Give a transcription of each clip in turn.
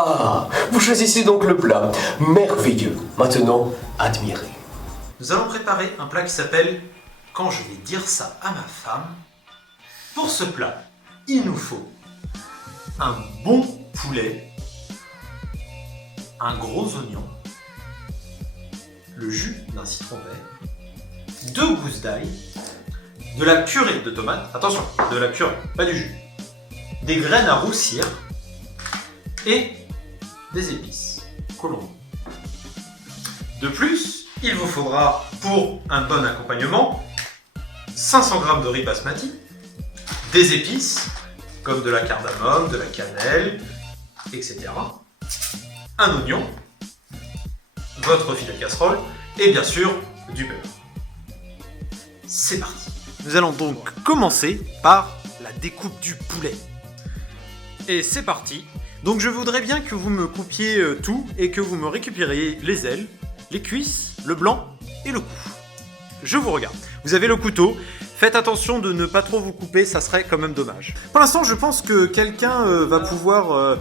Ah, vous choisissez donc le plat. Merveilleux. Maintenant, admirez. Nous allons préparer un plat qui s'appelle « Quand je vais dire ça à ma femme ». Pour ce plat, il nous faut un bon poulet, un gros oignon, le jus d'un citron vert, 2 gousses d'ail, de la purée de tomates, attention, de la purée, pas du jus, des graines à roussir et des épices colombo. De plus, il vous faudra pour un bon accompagnement 500 g de riz basmati, des épices comme de la cardamome, de la cannelle, etc. Un oignon, votre filet de casserole et bien sûr du beurre. C'est parti. Nous allons donc commencer par la découpe du poulet. Et c'est parti. Donc je voudrais bien que vous me coupiez tout et que vous me récupériez les ailes, les cuisses, le blanc et le cou. Je vous regarde. Vous avez le couteau. Faites attention de ne pas trop vous couper, ça serait quand même dommage. Pour l'instant, je pense que quelqu'un va pouvoir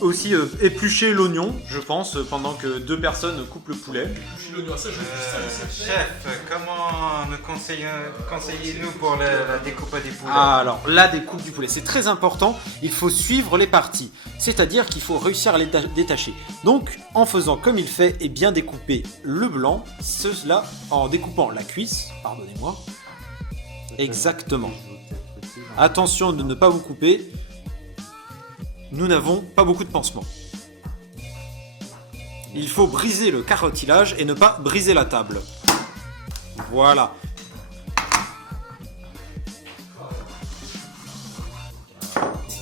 aussi éplucher l'oignon, je pense, pendant que 2 personnes coupent le poulet. Chef, comment me conseillez-nous pour la découpe du poulet? Alors, la découpe du poulet, c'est très important. Il faut suivre les parties, c'est-à-dire qu'il faut réussir à les détacher. Donc, en faisant comme il fait et bien découper le blanc, cela en découpant la cuisse, pardonnez-moi. Exactement. Attention de ne pas vous couper. Nous n'avons pas beaucoup de pansements. Il faut briser le carotillage et ne pas briser la table. Voilà.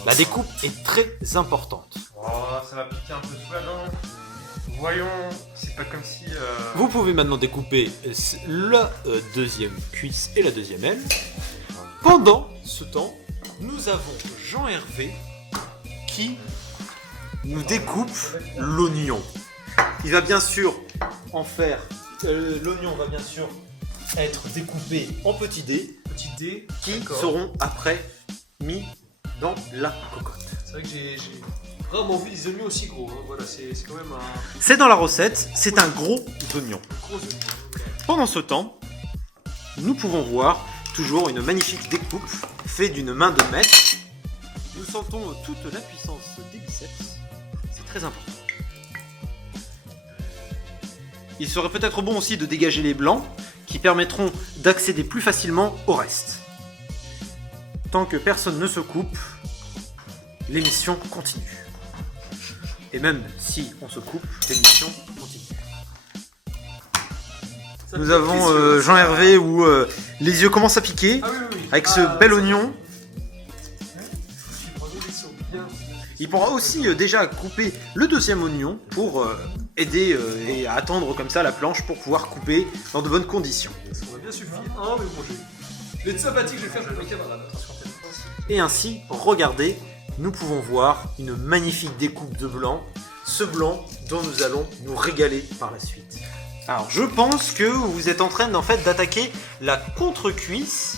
La découpe est très importante. Oh, ça va piquer un peu sous la dent. Voyons, c'est pas comme si... Vous pouvez maintenant découper la deuxième cuisse et la deuxième aile. Pendant ce temps, nous avons Jean-Hervé qui nous découpe l'oignon. Il va bien sûr en faire... l'oignon va bien sûr être découpé en petits dés. Petit dé Qui seront après mis dans la cocotte. C'est vrai que j'ai rarement vu des oignons aussi gros. Hein. Voilà, c'est quand même un C'est dans la recette, c'est un gros oignon. gros oignon. Pendant ce temps, nous pouvons voir toujours une magnifique découpe faite d'une main de maître. Nous sentons toute la puissance des biceps. C'est très important. Il serait peut-être bon aussi de dégager les blancs qui permettront d'accéder plus facilement au reste. Tant que personne ne se coupe, l'émission continue. Et même si on se coupe, l'émission continue. Nous avons Jean-Hervé où les yeux commencent à piquer avec ce bel oignon. Il pourra aussi déjà couper le deuxième oignon pour aider et attendre comme ça la planche pour pouvoir couper dans de bonnes conditions. Ça va bien suffire. Ah, mais bon, je vais être sympathique, je vais le faire pour mes camarades. Attention. Et ainsi, regardez, nous pouvons voir une magnifique découpe de blanc, ce blanc dont nous allons nous régaler par la suite. Alors, je pense que vous êtes en train d'attaquer la contre-cuisse,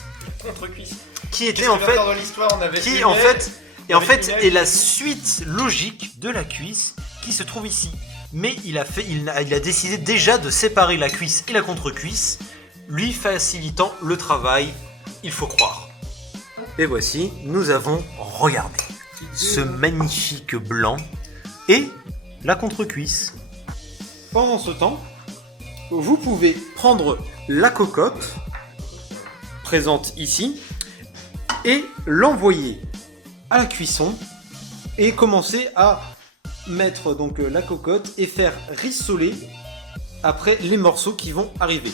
qui était en fait, Dans l'histoire, on avait qui une en aile, fait une aile. est la suite logique de la cuisse qui se trouve ici. Mais il a décidé déjà de séparer la cuisse et la contre-cuisse, lui facilitant le travail, il faut croire. Et voici, nous avons regardé ce magnifique blanc et la contre-cuisse. Pendant ce temps, vous pouvez prendre la cocotte présente ici et l'envoyer à la cuisson et commencer à mettre donc la cocotte et faire rissoler après les morceaux qui vont arriver.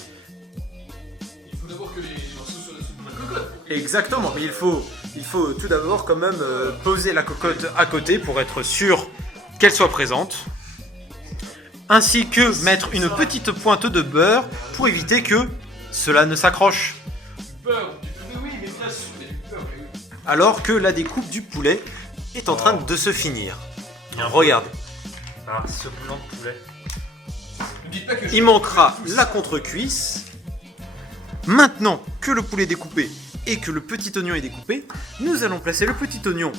Il faut d'abord que les morceaux soient sous ma cocotte. Exactement, mais il faut tout d'abord quand même poser la cocotte à côté pour être sûr qu'elle soit présente. Ainsi que mettre une petite pointe de beurre pour éviter que cela ne s'accroche. Beurre, oui, mais bien sûr, mais du beurre, oui. Alors que la découpe du poulet est en train de se finir. Regardez, Ah, ce blanc de poulet. Ne dites pas que je- il manquera la contre-cuisse. Maintenant que le poulet est découpé et que le petit oignon est découpé, nous allons placer le petit oignon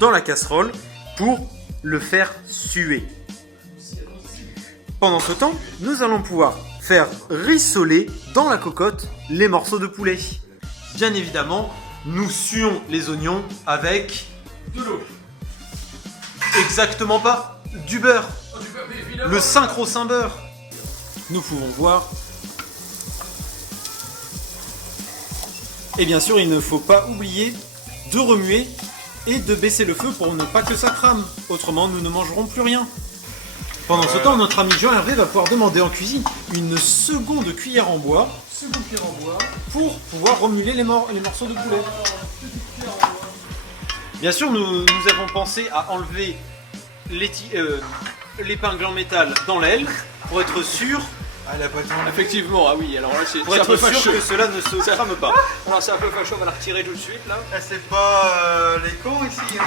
dans la casserole pour le faire suer. Pendant ce temps, nous allons pouvoir faire rissoler dans la cocotte les morceaux de poulet. Bien évidemment, nous suons les oignons avec De l'eau. exactement pas du beurre, Oh, du beurre, mais évidemment. le Saint-Crocin beurre. Nous pouvons voir. Et bien sûr, il ne faut pas oublier de remuer et de baisser le feu pour ne pas que ça crame. Autrement, nous ne mangerons plus rien. Pendant ce temps, notre ami Jean-Hervé va pouvoir demander en cuisine une seconde cuillère en bois Seconde pierre en bois. pour pouvoir remuer les morceaux de poulet. Bien sûr, nous avons pensé à enlever l'épingle en métal dans l'aile pour être sûr, Effectivement, ah oui, alors là c'est pour un être peu sûr fâcheux. que cela ne se crame pas. Alors c'est un peu fâcheux, on va la retirer tout de suite là. C'est pas les cons ici.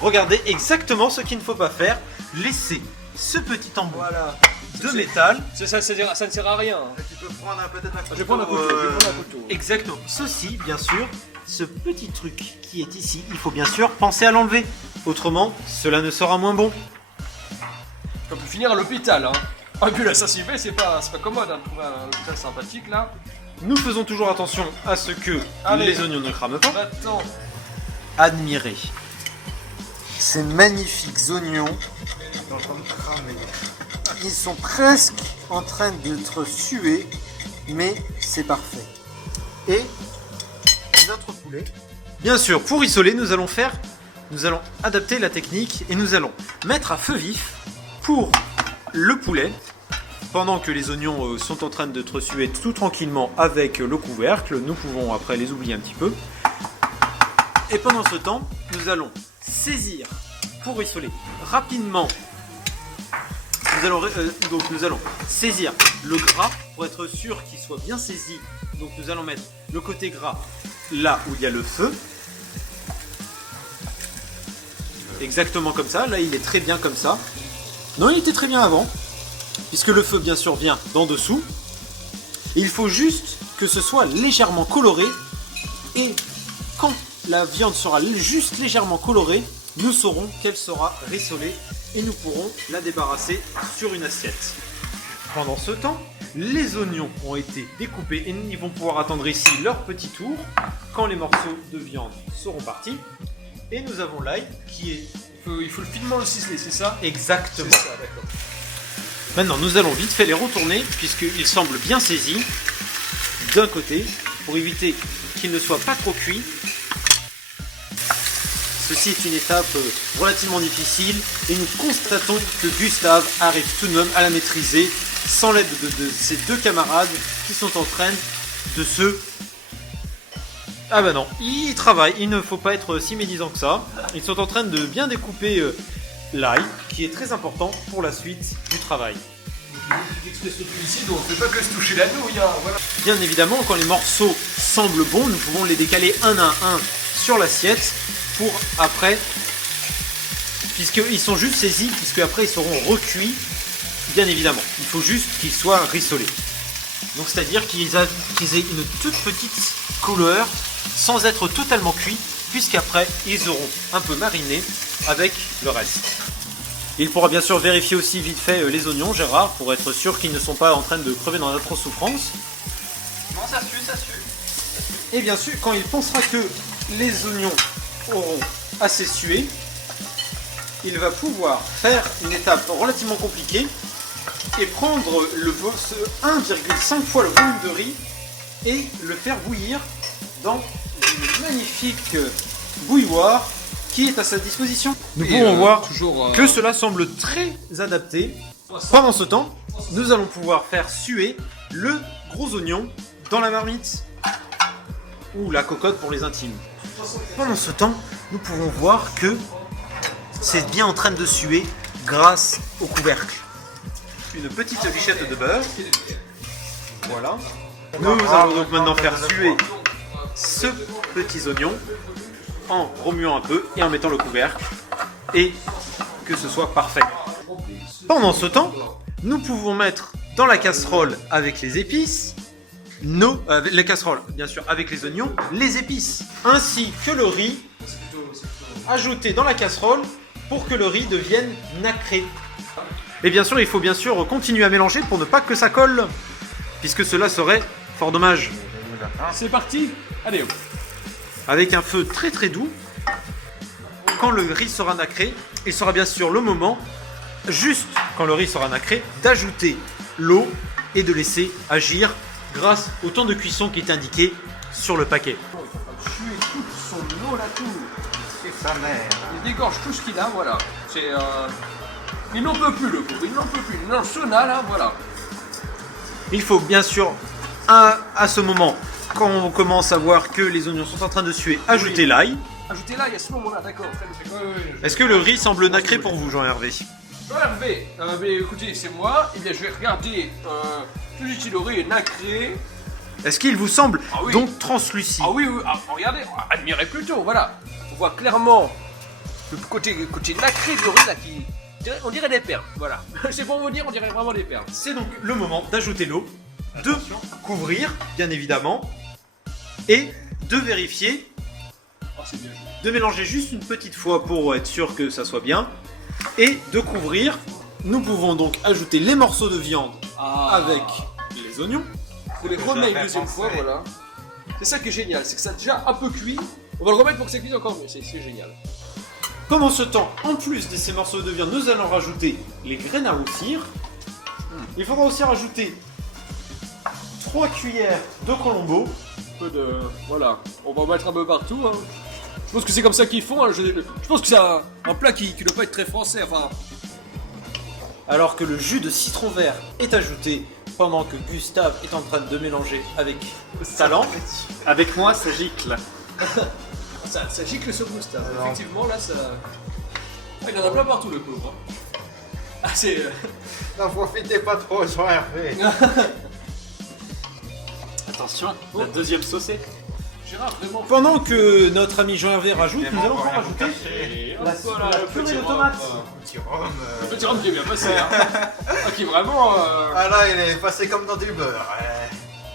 Regardez exactement ce qu'il ne faut pas faire. Laissez ce petit embout Voilà. de métal. Ça ne sert à rien. Hein. Tu peux prendre peut-être un couteau. Je vais prendre un couteau. Je vais prendre un couteau. Exactement. Ceci, bien sûr, ce petit truc qui est ici, il faut bien sûr penser à l'enlever. Autrement, cela ne sera moins bon. On peut finir à l'hôpital. Hein. Ah, et puis là, ça s'y fait, c'est pas commode hein, de trouver un hôpital sympathique là. Nous faisons toujours attention à ce que Allez. les oignons ne crament pas. Maintenant, Admirez. Ces magnifiques oignons. Ils sont presque en train d'être sués, mais c'est parfait. Et notre poulet. Bien sûr, pour rissoler, nous allons adapter la technique et nous allons mettre à feu vif pour le poulet. Pendant que les oignons sont en train d'être sués tout tranquillement avec le couvercle, nous pouvons après les oublier un petit peu. Et pendant ce temps, nous allons saisir pour rissoler rapidement. Nous allons saisir le gras pour être sûr qu'il soit bien saisi. Donc nous allons mettre le côté gras là où il y a le feu. Exactement comme ça. Là, il est très bien comme ça. Non, il était très bien avant. Puisque le feu, bien sûr, vient d'en dessous. Il faut juste que ce soit légèrement coloré. Et quand la viande sera juste légèrement colorée, nous saurons qu'elle sera rissolée et nous pourrons la débarrasser sur une assiette. Pendant ce temps, les oignons ont été découpés et ils vont pouvoir attendre ici leur petit tour quand les morceaux de viande seront partis. Et nous avons l'ail qui est il faut le finement le ciseler, c'est ça? exactement. C'est ça, d'accord. Maintenant, nous allons vite fait les retourner puisqu'ils semblent bien saisis d'un côté pour éviter qu'ils ne soient pas trop cuits. Ceci est une étape relativement difficile et nous constatons que Gustave arrive tout de même à la maîtriser sans l'aide de ses deux camarades qui sont en train de se... Ah bah non, ils travaillent, il ne faut pas être si médisant que ça. Ils sont en train de bien découper l'ail qui est très important pour la suite du travail. Petite expression publicité, on ne fait pas que se toucher la nouille, hein, voilà. Bien évidemment, quand les morceaux semblent bons, nous pouvons les décaler un à un sur l'assiette pour après, puisqu'ils sont juste saisis, puisque après ils seront recuits, bien évidemment. Il faut juste qu'ils soient rissolés. Donc c'est-à-dire qu'ils aient une toute petite couleur sans être totalement cuits, puisqu'après ils auront un peu mariné avec le reste. Il pourra bien sûr vérifier aussi vite fait les oignons, Gérard, pour être sûr qu'ils ne sont pas en train de crever dans d'atroces souffrances. Non, ça sue. Et bien sûr, quand il pensera que les oignons auront assez sué, il va pouvoir faire une étape relativement compliquée et prendre 1,5 fois le volume de riz et le faire bouillir dans une magnifique bouilloire qui est à sa disposition. Nous pouvons voir que cela semble très adapté. Pendant ce temps, nous allons pouvoir faire suer le gros oignon dans la marmite ou la cocotte pour les intimes. Pendant ce temps, nous pouvons voir que c'est bien en train de suer grâce au couvercle. Une petite lichette de beurre. Voilà. Nous allons donc maintenant faire suer ce petit oignon en remuant un peu et en mettant le couvercle et que ce soit parfait. Pendant ce temps, nous pouvons mettre dans la casserole avec les épices la casserole, bien sûr, avec les oignons, les épices, ainsi que le riz, ajouté dans la casserole pour que le riz devienne nacré. Et bien sûr, il faut bien sûr continuer à mélanger pour ne pas que ça colle, puisque cela serait fort dommage. C'est parti. Allez, hop. Avec un feu très très doux, quand le riz sera nacré, il sera bien sûr le moment, juste quand le riz sera nacré, d'ajouter l'eau et de laisser agir grâce au temps de cuisson qui est indiqué sur le paquet. Tuer tout son eau là, tout. C'est sa mère. Il dégorge tout ce qu'il a, voilà. C'est il n'en peut plus le pauvre, il n'en peut plus. Il est dans le sauna là, voilà. Il faut bien sûr, à ce moment, quand on commence à voir que les oignons sont en train de suer, ajouter l'ail. Ajoutez là, il y a ce moment là, d'accord. Est-ce que le riz semble nacré pour vous, Jean-Hervé? Hervé, mais écoutez, c'est moi. Eh bien, je vais regarder. Tout si le riz est nacré. Est-ce qu'il vous semble Ah oui. donc translucide? Ah oui, oui, regardez, admirez plutôt, voilà. On voit clairement le côté nacré du riz là qui. On dirait des perles, voilà. C'est pour vous dire, on dirait vraiment des perles. C'est donc le moment d'ajouter l'eau, de couvrir, bien évidemment, et de vérifier, Oh, c'est bien joué. de mélanger juste une petite fois pour être sûr que ça soit bien, et de couvrir. Nous pouvons donc ajouter les morceaux de viande avec les oignons. Faut les remettre une deuxième fois, voilà. C'est ça qui est génial, c'est que ça a déjà un peu cuit. On va le remettre pour que ça cuise encore mieux, c'est génial. Pendant ce temps, en plus de ces morceaux de viande, nous allons rajouter les graines à roussir. Il faudra aussi rajouter 3 cuillères de colombo. Un peu de. Voilà. On va en mettre un peu partout, hein. Je pense que c'est comme ça qu'ils font, hein. Je pense que c'est un plat qui doit pas être très français, enfin. Alors que le jus de citron vert est ajouté pendant que Gustave est en train de mélanger avec sa lampe. Avec moi, ça gicle. Ça gicle sur Gustave. Effectivement, là, ça. Ah, il en a plein partout, le pauvre. Hein. Ah, c'est. N'en profitez pas trop, Jean-Hervé. Attention, la deuxième saucée. Gérard, vraiment. Pendant que notre ami Jean-Hervé rajoute, nous allons pouvoir rajouter Et hop, la voilà, le purée petit de rhum. tomates. Petit rhum. Le petit rhum qui est bien passé, hein. Ah, qui est vraiment. Ah là, il est passé comme dans du beurre.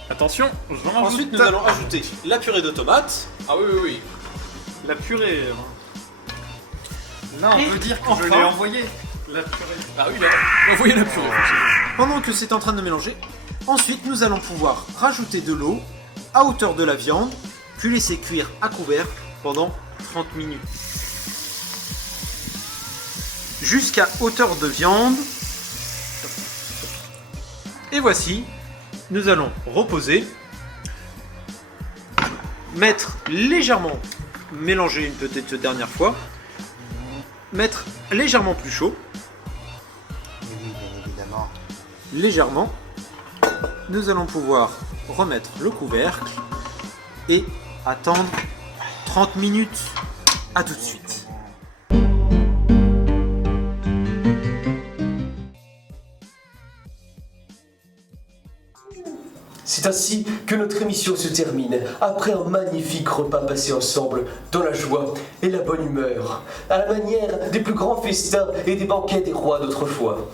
Attention, je rajoute Ensuite, nous allons ajouter la purée de tomates. Ah oui, oui, oui. la purée. Là, on Et peut dire que enfin- je l'ai envoyé. La purée. Ah oui, là. Envoyez la purée. Pendant que c'est en train de mélanger, ensuite nous allons pouvoir rajouter de l'eau à hauteur de la viande, puis laisser cuire à couvert pendant 30 minutes. Jusqu'à hauteur de viande. Et voici, nous allons reposer, mettre légèrement, mélanger une petite dernière fois, mettre légèrement plus chaud, Oui, bien évidemment. légèrement. Nous allons pouvoir remettre le couvercle et attendre 30 minutes. À tout de suite. C'est ainsi que notre émission se termine, après un magnifique repas passé ensemble, dans la joie et la bonne humeur, à la manière des plus grands festins et des banquets des rois d'autrefois.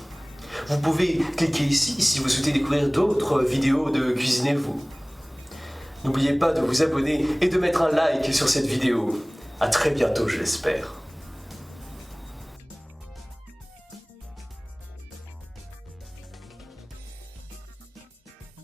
Vous pouvez cliquer ici si vous souhaitez découvrir d'autres vidéos de Cuisinez-vous. N'oubliez pas de vous abonner et de mettre un like sur cette vidéo. A très bientôt, je l'espère.